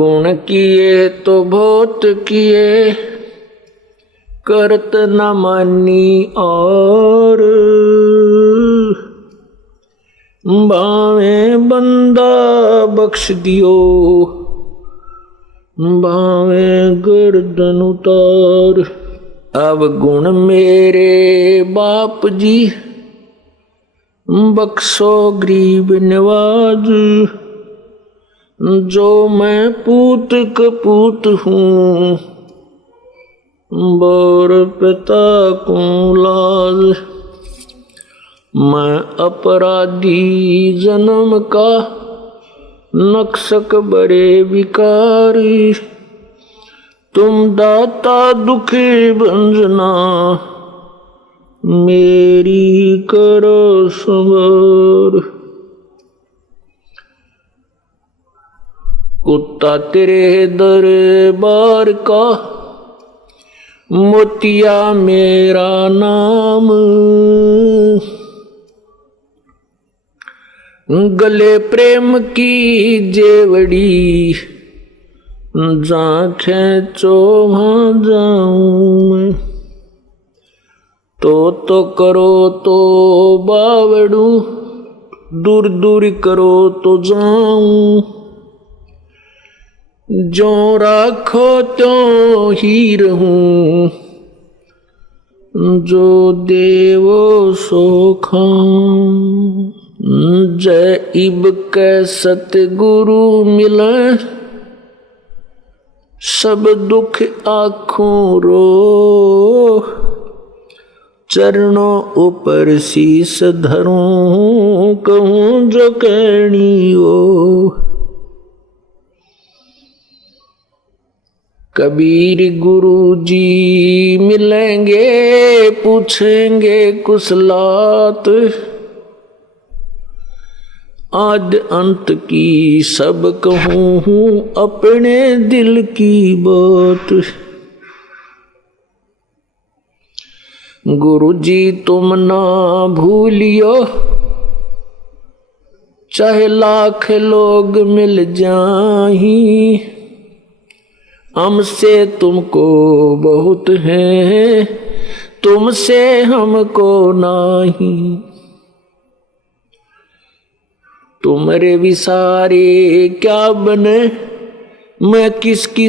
गुण किए तो बहुत किए, करत न मानी और। बावे बंदा बख्श दियो, बावे गर्दन उतार। अब गुण मेरे बाप जी, बख्शो गरीब नवाज। जो मैं पूत कपूत हूँ, बर पिता को लाज। मैं अपराधी जन्म का, नक्सक बड़े विकारी। तुम दाता दुखी भंजना, मेरी करो संवर। कुत्ता तेरे दरबार का, मोतिया मेरा नाम। गले प्रेम की जेवड़ी, जहाँ खेचो वहाँ जाऊं मैं। तो करो तो बावड़ू, दूर दूर करो तो जाऊं। जो राखो त्यों ही रहूं, जो देवो सो खाऊं। जय इब के सतगुरु मिले, सब दुख आँखों रो। चरणों ऊपर शीस धरूं, कहूँ जो कहनी हो। कबीर गुरु जी मिलेंगे, पूछेंगे कुशलात। आद अंत की सब कहूँ हूँ, अपने दिल की बात। गुरु जी तुम ना भूलियो, चाहे लाख लोग मिल जाहीं। हमसे तुमको बहुत है, तुमसे हमको नहीं। तुम्हारे विसारे क्या बने, मैं किसकी